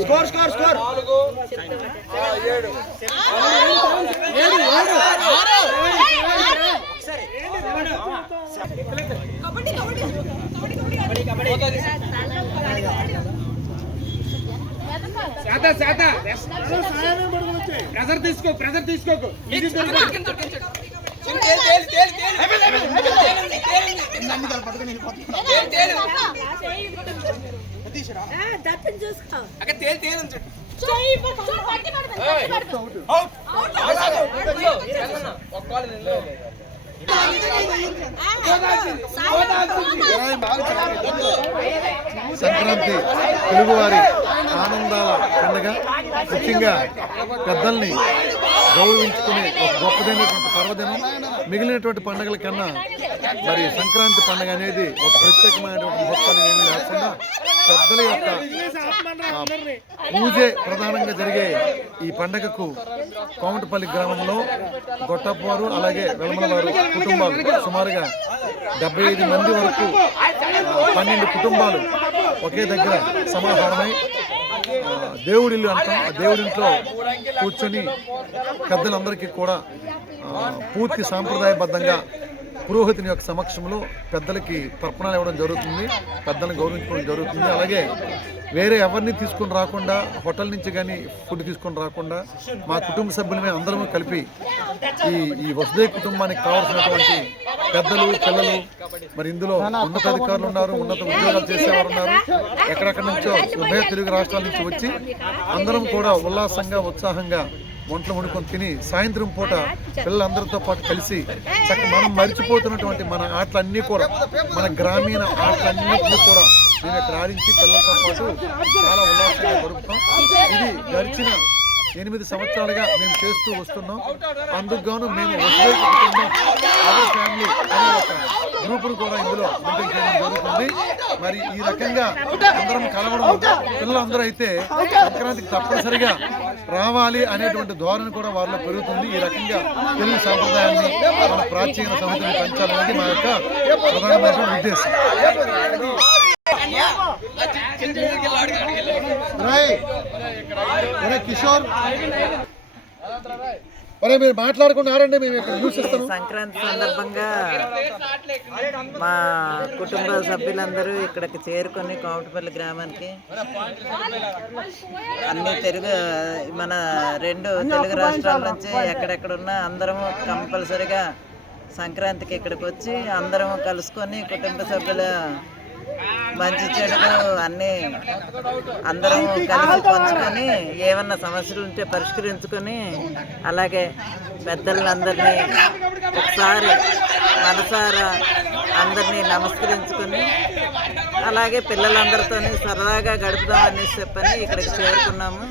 Score score score 7 pressure తీసుకోకు సంక్రాంతి తెలుగువారి ఆనందాల పండుగ. ముఖ్యంగా పెద్దల్ని గౌరవించుకునే ఒక గొప్పదైనటువంటి పర్వదినం. మిగిలినటువంటి పండుగల కన్నా మరి సంక్రాంతి పండుగ అనేది ఒక ప్రత్యేకమైనటువంటి మహత్వాలు ఏమీ లేకుండా పెద్దల యొక్క పూజే ప్రధానంగా జరిగే ఈ పండుగకు కోమటపల్లి గ్రామంలో గొట్టపు వారు అలాగే వెలమల వారు కుటుంబాలు సుమారుగా 75 మంది వరకు 12 కుటుంబాలు ఒకే దగ్గర సమాహారమై దేవుడిల్లు అంటాం. ఆ దేవుడింట్లో కూర్చొని పెద్దలందరికీ కూడా పూర్తి సాంప్రదాయబద్ధంగా పురోహితుని యొక్క సమక్షంలో పెద్దలకి తర్పణాలు ఇవ్వడం జరుగుతుంది, పెద్దలను గౌరవించుకోవడం జరుగుతుంది. అలాగే వేరే ఎవరిని తీసుకొని రాకుండా, హోటల్ నుంచి కానీ ఫుడ్ తీసుకొని రాకుండా మా కుటుంబ సభ్యులమే అందరము కలిపి ఈ వసుదేవ కుటుంబానికి కావాల్సినటువంటి పెద్దలు పిల్లలు మరి ఇందులో ఉన్నతాధికారులు ఉన్నారు, ఉన్నత ఉద్యోగాలు చేసేవారు ఉన్నారు, ఎక్కడెక్కడి నుంచో ఉభయ తెలుగు రాష్ట్రాల నుంచి వచ్చి అందరం కూడా ఉల్లాసంగా ఉత్సాహంగా వంటలు వండుకొని తిని సాయంత్రం పూట పిల్లలందరితో పాటు కలిసి మనం మర్చిపోతున్నటువంటి మన ఆటలన్నీ కూడా మన గ్రామీణ ఆటలన్నింటినీ కూడా మేము ఇక్కడ ఆడించి పిల్లలతో పాటు చాలా ఉల్లాసంగా గడుపుతాం. ఇది గడిచిన 8 సంవత్సరాలుగా మేము చేస్తూ వస్తున్నాం. అందుకుగాను మేము వసుదేవ కుటుంబం అవర్ ఫ్యామిలీ అనే ఒక గ్రూపును కూడా ఇందులో మెయింటైన్ చేయడం జరుగుతుంది. మరి ఈ రకంగా అందరం కలవడం, పిల్లలందరూ అయితే సంక్రాంతికి తప్పనిసరిగా రావాలి అనేటువంటి ధోరణి కూడా వారిలో పెరుగుతుంది. ఈ రకంగా తెలుగు సాంప్రదాయాన్ని మన ప్రాచీన సంస్కృతిని పెంచాలనేది మా యొక్క ప్రధానమైన ఉద్దేశం. కిషోర్ మీరు మాట్లాడకుండా ఆడండి, మేము ఇక్కడ చూసిస్తాం. సంక్రాంతి సందర్భంగా మా కుటుంబ సభ్యులందరూ ఇక్కడికి చేరుకొని కోమటపల్లి గ్రామానికి అన్ని మన 2 తెలుగు రాష్ట్రాల నుంచి ఎక్కడెక్కడున్నా అందరము కంపల్సరిగా సంక్రాంతికి ఇక్కడికి వచ్చి అందరము కలుసుకొని కుటుంబ సభ్యుల మంచి చెడులు అన్నీ అందరం కలిసి పంచుకొని ఏమన్నా సమస్యలు ఉంటే పరిష్కరించుకొని అలాగే పెద్దలందరినీ ఒకసారి మనసారా అందరినీ నమస్కరించుకొని అలాగే పిల్లలందరితో సరదాగా గడుపుదామని చెప్పని ఇక్కడికి చేరుకున్నాము.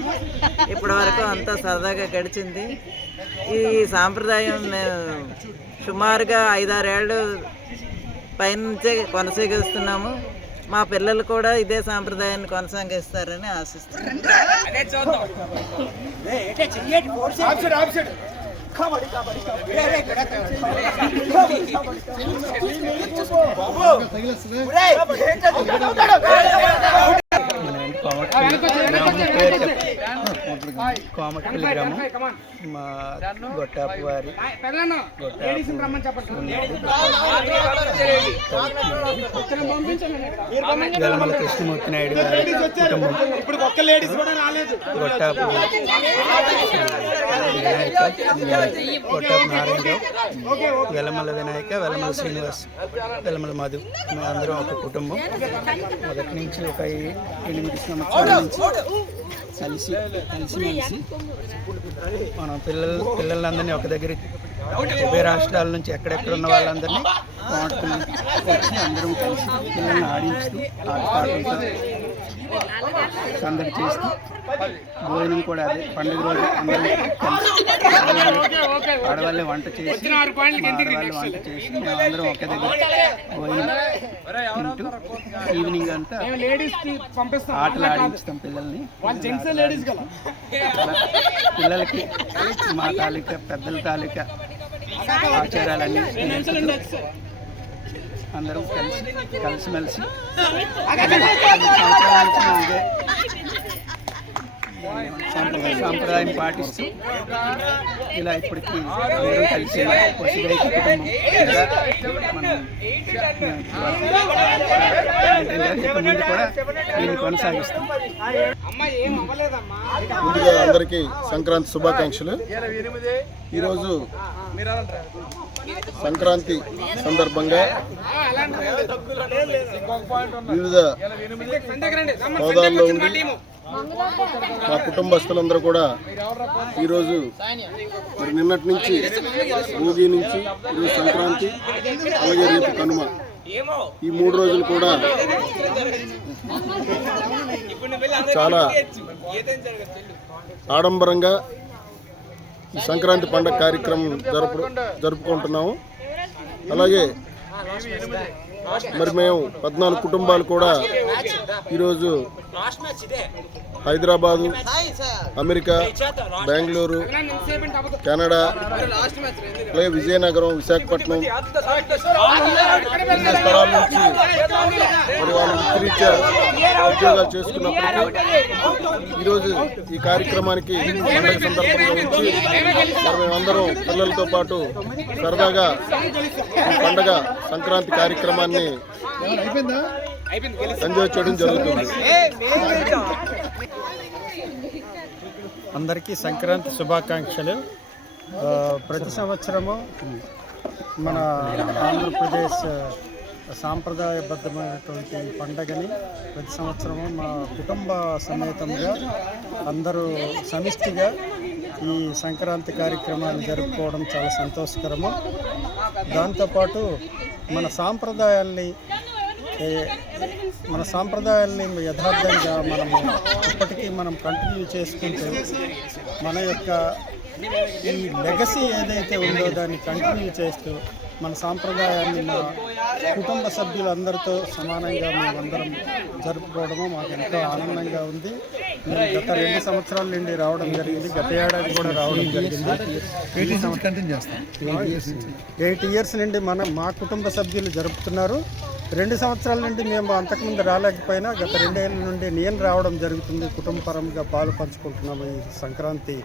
ఇప్పటి వరకు అంతా సరదాగా గడిచింది. ఈ సాంప్రదాయం సుమారుగా 5-6 ఏళ్ళు పైనుంచే కొనసాగిస్తున్నాము. మా పిల్లలు కూడా ఇదే సాంప్రదాయాన్ని కొనసాగిస్తారని ఆశిస్తున్నాను. కోమటపల్లి గ్రామం మా గొట్టాపు వారి వెలమల కృష్ణమూర్తి నాయుడు గారి కుటుంబం, గొట్టాపు వినాయక, గొట్టాపు నారాయణరావు, వెలమల వినాయక, వెలమల శ్రీనివాస్, వెలమల మధు, అందరం ఒక కుటుంబం. మొదటి నుంచి ఒక 8 సంవత్సరాల నుంచి కలిసిమెలిసి మనం పిల్లలందరినీ ఒక దగ్గర ఉభయ రాష్ట్రాల నుంచి ఎక్కడెక్కడ ఉన్న వాళ్ళందరినీ వచ్చి అందరం కలిసి పిల్లల్ని ఆడించుతూ ఆటపాటలతో సందడి చేస్తూ భోజనం కూడా అదే పండుగ రోజు అందరం కలిసి ఆడవాళ్ళే వంట చేసి మేము అందరం ఒక దగ్గర భోజనం తింటూ ఈవినింగ్ అంతా ఆటలు ఆడించుతాం పిల్లల్ని. పిల్లలకి మా తాలూకా పెద్దల తాలూకా ఆచారాలన్నీ అందరం కలిసిమెలిసి సంవత్సరాల నుంచి మేము ఇదే సాంప్రదాయం పాటిస్తూ ఇలా ఇప్పటికీ అందరం కలిసి వసుదైక కుటుంబం మనం ముందు కూడా దీన్ని కొనసాగిస్తాం. ముందుగా అందరికీ సంక్రాంతి శుభాకాంక్షలు. ఈరోజు సంక్రాంతి సందర్భంగా వివిధ హోదాల్లో ఉండి మా కుటుంబస్తులందరూ కూడా ఈరోజు మరి నిన్నటి నుంచి భోగి నుంచి ఈరోజు సంక్రాంతి అలాగే రేపు కనుమ ఈ 3 రోజులు కూడా చాలా ఆడంబరంగా ఈ సంక్రాంతి పండుగ కార్యక్రమం జరుపుకుంటున్నాము. అలాగే మరి మేము 14 కుటుంబాలు కూడా ఈరోజు హైదరాబాదు, అమెరికా, బెంగళూరు, కెనడా, అలాగే విజయనగరం, విశాఖపట్నం వివిధ స్థలాల నుంచి మరి వాళ్ళు వృత్తిరీత్యా ఉద్యోగాలు చేసుకున్నప్పటికీ ఈరోజు ఈ కార్యక్రమానికి పండుగ సందర్భంగా వచ్చి మరి మేమందరం పిల్లలతో పాటు సరదాగా ఈ పండుగ సంక్రాంతి కార్యక్రమాన్ని ఎంజాయ్ చేయడం జరుగుతుంది. అందరికీ సంక్రాంతి శుభాకాంక్షలు. ప్రతి సంవత్సరము మన ఆంధ్రప్రదేశ్ సాంప్రదాయబద్ధమైనటువంటి పండగని ప్రతి సంవత్సరము మా కుటుంబ సమేతంగా అందరూ సమిష్టిగా ఈ సంక్రాంతి కార్యక్రమాన్ని జరుపుకోవడం చాలా సంతోషకరము. దాంతోపాటు మన సాంప్రదాయాల్ని యథార్థంగా మనము ఇప్పటికీ మనం కంటిన్యూ చేసుకుంటూ మన యొక్క ఈ లెగసీ ఏదైతే ఉందో దాన్ని కంటిన్యూ చేస్తూ మన సాంప్రదాయాన్ని మా కుటుంబ సభ్యులందరితో సమానంగా మేమందరం జరుపుకోవడము మాకు ఎంతో ఆనందంగా ఉంది. మేము గత 2 సంవత్సరాల నుండి రావడం జరిగింది, గత ఏడాది కూడా రావడం జరిగింది. 8 ఇయర్స్ నుండి మా కుటుంబ సభ్యులు జరుపుతున్నారు. 2 సంవత్సరాల నుండి మేము అంతకుముందు రాలేకపోయినా గత 2 ఏళ్ళ నుండి నేను రావడం జరుగుతుంది. కుటుంబపరంగా పాలు పంచుకుంటున్నాము. ఈ సంక్రాంతి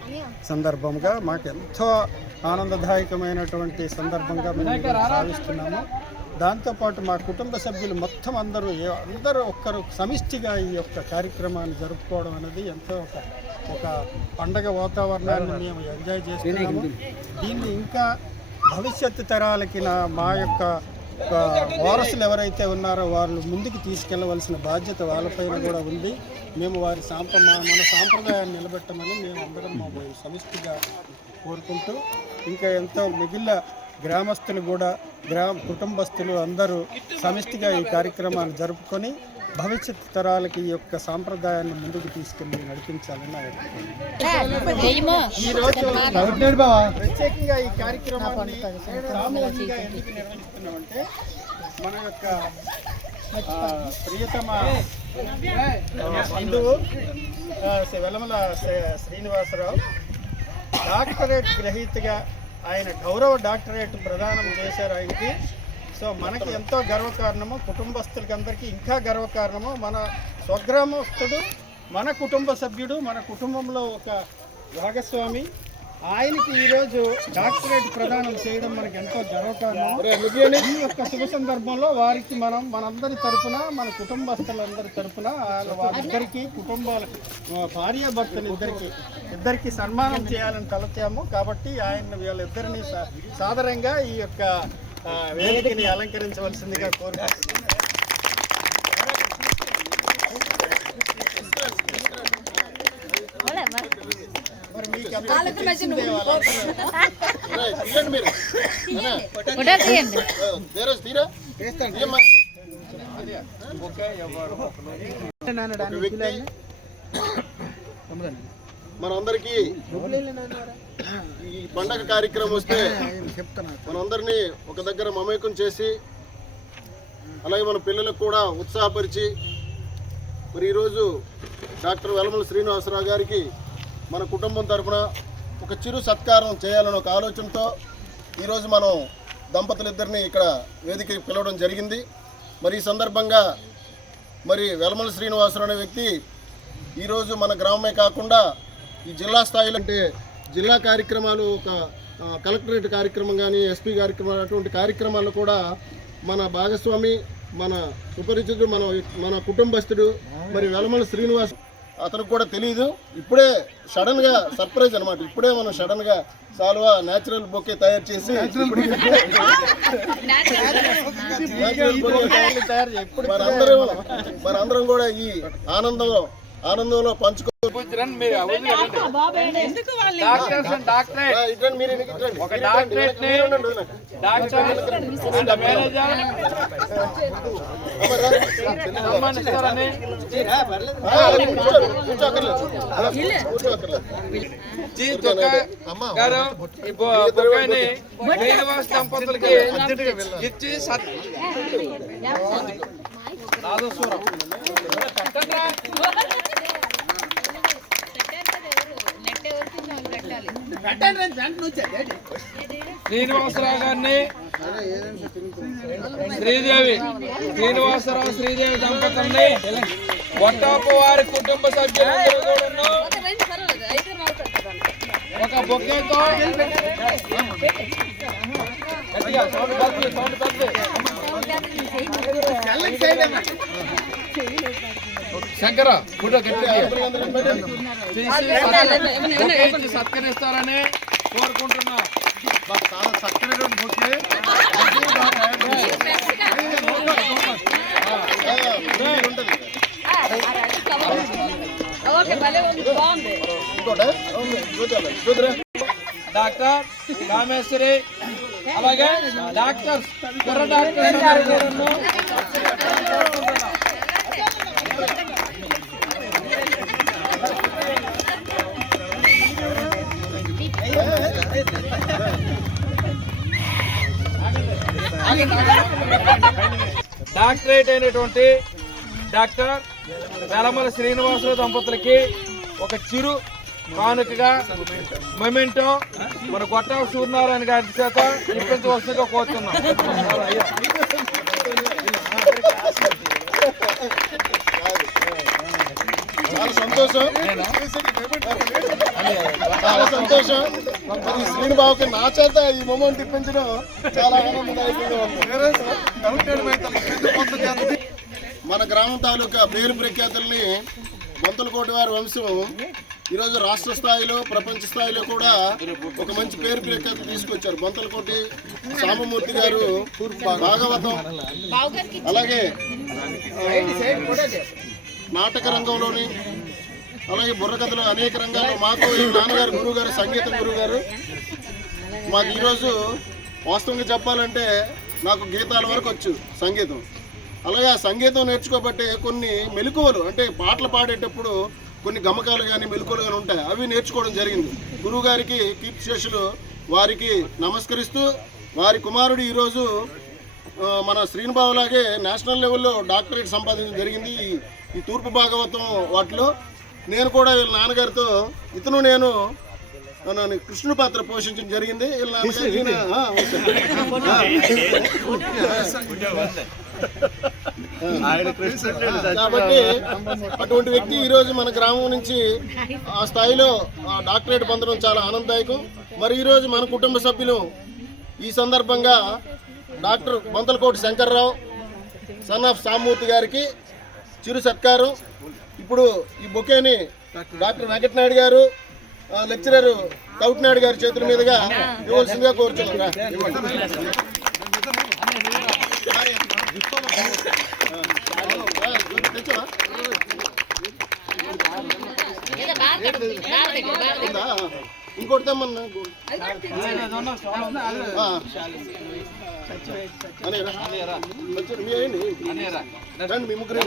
సందర్భంగా మాకు ఎంతో ఆనందదాయకమైనటువంటి సందర్భంగా మేము భావిస్తున్నాము. దాంతోపాటు మా కుటుంబ సభ్యులు మొత్తం అందరూ ఒక్కరు సమిష్టిగా ఈ యొక్క కార్యక్రమాన్ని జరుపుకోవడం అనేది ఎంతో ఒక పండగ వాతావరణాన్ని మేము ఎంజాయ్ చేస్తున్నాము. దీన్ని ఇంకా భవిష్యత్తు తరాలకి మా యొక్క వారసులు ఎవరైతే ఉన్నారో వాళ్ళు ముందుకు తీసుకెళ్లవలసిన బాధ్యత వాళ్ళపైన కూడా ఉంది. మేము వారి మన సాంప్రదాయాన్ని నిలబెట్టమని మేము అందరం సమిష్టిగా కోరుకుంటూ ఇంకా ఎంతో మిగిలిన గ్రామస్తులు కూడా కుటుంబస్తులు అందరూ సమిష్టిగా ఈ కార్యక్రమాన్ని జరుపుకొని భవిష్యత్ తరాలకి ఈ యొక్క సాంప్రదాయాన్ని ముందుకు తీసుకెళ్ళి నడిపించాలని ఈరోజు ప్రత్యేకంగా ఈ కార్యక్రమాన్ని సామూహికంగా ఎందుకు నిర్వహిస్తున్నామంటే మన యొక్క ప్రియతమ బంధువు వెలమల శ్రీనివాసరావు డాక్టరేట్ గ్రహీతగా ఆయన గౌరవ డాక్టరేట్ ప్రదానం చేశారు ఆయనకి. సో మనకి ఎంతో గర్వకారణము, కుటుంబస్తులకి అందరికీ ఇంకా గర్వకారణము. మన స్వగ్రామస్తుడు, మన కుటుంబ సభ్యుడు, మన కుటుంబంలో ఒక భాగస్వామి. ఆయనకి ఈరోజు డాక్టరేట్ ప్రదానం చేయడం మనకి ఎంతో గర్వకారణం. ఈ యొక్క శుభ సందర్భంలో వారికి మనందరి తరఫున, మన కుటుంబస్తులందరి తరఫున వారిద్దరికీ కుటుంబాల భార్యాభర్తలు ఇద్దరికి సన్మానం చేయాలని తలచాము. కాబట్టి వీళ్ళిద్దరిని సాదరంగా ఈ యొక్క వేదికని అలంకరించవలసిందిగా కోరుకుంటున్నాను. మనందరికీ ఈ పండగ కార్యక్రమం వస్తే మనందరినీ ఒక దగ్గర మమేకం చేసి అలాగే మన పిల్లలకు కూడా ఉత్సాహపరిచి మరి ఈరోజు డాక్టర్ వెలమల శ్రీనివాసరావు గారికి మన కుటుంబం తరఫున ఒక చిరు సత్కారం చేయాలని ఒక ఆలోచనతో ఈరోజు మనం దంపతులిద్దరిని ఇక్కడ వేదికకి పిలవడం జరిగింది. మరి ఈ సందర్భంగా మరి వెలమల శ్రీనివాసరావు అనే వ్యక్తి ఈరోజు మన గ్రామమే కాకుండా ఈ జిల్లా స్థాయిలో అంటే జిల్లా కార్యక్రమాలు, ఒక కలెక్టరేట్ కార్యక్రమం కానీ, ఎస్పీ కార్యక్రమాలు, అటువంటి కార్యక్రమాలు కూడా మన భాగస్వామి, మన సుపరిచితుడు, మన కుటుంబస్తుడు మరి వెలమల శ్రీనివాస్, అతనికి కూడా తెలియదు. ఇప్పుడే సడన్గా సర్ప్రైజ్ అనమాట. ఇప్పుడే మనం సడన్గా సాల్వా న్యాచురల్ బొకే తయారు చేసి మనందరం కూడా ఈ ఆనందంలో పంచుకో. దంపతులకి ఇచ్చి శ్రీనివాసరావు గారిని శ్రీదేవి దంపతుల్ని గొట్టపు వారి కుటుంబ సభ్యులందరూ కూడా ఒక బొకేతో శంకర ఫోటో సత్కరిస్తారని కోరుకుంటున్నా. డాక్టర్ రామేశ్వరి, అలాగే డాక్టర్స్, కుర్ర డాక్టర్స్ డాక్టరేట్ అయినటువంటి డాక్టర్ వెలమల శ్రీనివాసరావు దంపతులకి ఒక చిరు కానుకగా మొమెంటో మన గొట్టపు సూర్యనారాయణ గారి చేత ఇప్పించవలసిందిగా కోరుతున్నాం. చాలా సంతోషం, చాలా సంతోషం. మరి శ్రీనిబాబుకి నా చేత ఈ మొమెంట్ ఇప్పించడం చాలా ఆనందదాయకంగా ఉంది. మన గ్రామం తాలూకా పేరు ప్రఖ్యాతుల్ని బొంతలకోటి వారి వంశం ఈరోజు రాష్ట్ర స్థాయిలో, ప్రపంచ స్థాయిలో కూడా ఒక మంచి పేరు ప్రఖ్యాతులు తీసుకొచ్చారు. బొంతలకోటి సాంబమూర్తి గారు భాగవతం, అలాగే నాటక రంగంలోని, అలాగే బుర్రకథలు, అనేక రంగాల్లో మాకు ఈ నాన్నగారు గురువు గారు, సంగీతం గురువు గారు. మాకు ఈరోజు వాస్తవంగా చెప్పాలంటే నాకు గీతాల వరకు వచ్చు సంగీతం. అలాగే ఆ సంగీతం నేర్చుకోబట్టే కొన్ని మెలకువలు, అంటే పాటలు పాడేటప్పుడు కొన్ని గమకాలు కానీ మెలకువలు కానీ ఉంటాయి, అవి నేర్చుకోవడం జరిగింది. గురువు గారికి కీర్తిశేషులు వారికి నమస్కరిస్తూ, వారి కుమారుడు ఈరోజు మన శ్రీనిబాబు లాగే నేషనల్ లెవెల్లో డాక్టరేట్ సంపాదించడం జరిగింది ఈ తూర్పు భాగవతం వాటిలో. నేను కూడా వీళ్ళ నాన్నగారితో నేను కృష్ణుని పాత్ర పోషించడం జరిగింది. వీళ్ళ కాబట్టి అటువంటి వ్యక్తి ఈరోజు మన గ్రామం నుంచి ఆ స్థాయిలో డాక్టరేట్ పొందడం చాలా ఆనందదాయకం. మరి ఈరోజు మన కుటుంబ సభ్యులు ఈ సందర్భంగా doctor Bonthalakoti Shankar Rao son of Sambamurthy గారికి చిరు సత్కారం. ఇప్పుడు ఈ బొకేని డాక్టర్ వెంకటనాయుడు గారు, లెక్చరర్ తౌట్నాయుడు గారి చేతుల మీదుగా ఇవ్వాల్సిందిగా కోరుచున్నాం. ఇంకోటి తెమ్మన్నా రండి మీ ముగ్గురు.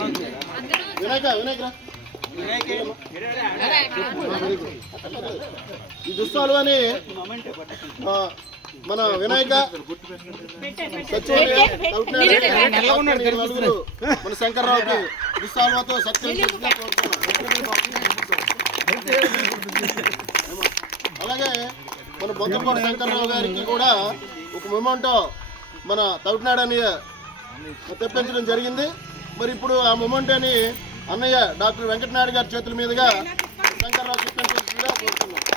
వినాయక ఈ దుస్తాలు అని మన వినాయక నలుగురు మన శంకర్రావుకి దుస్తాలతో సత్కరించాల్సిందిగా కోరుతున్నాం. అలాగే మన బొంతలకోటి శంకర్రావు గారికి కూడా ఒక మొమెంటో మన తౌట్నాడని తెప్పించడం జరిగింది. మరి ఇప్పుడు ఆ మొమెంటోని అన్నయ్య డాక్టర్ వెంకటనాయుడు గారి చేతుల మీదుగా శంకర్రావు కోరుతున్నాం.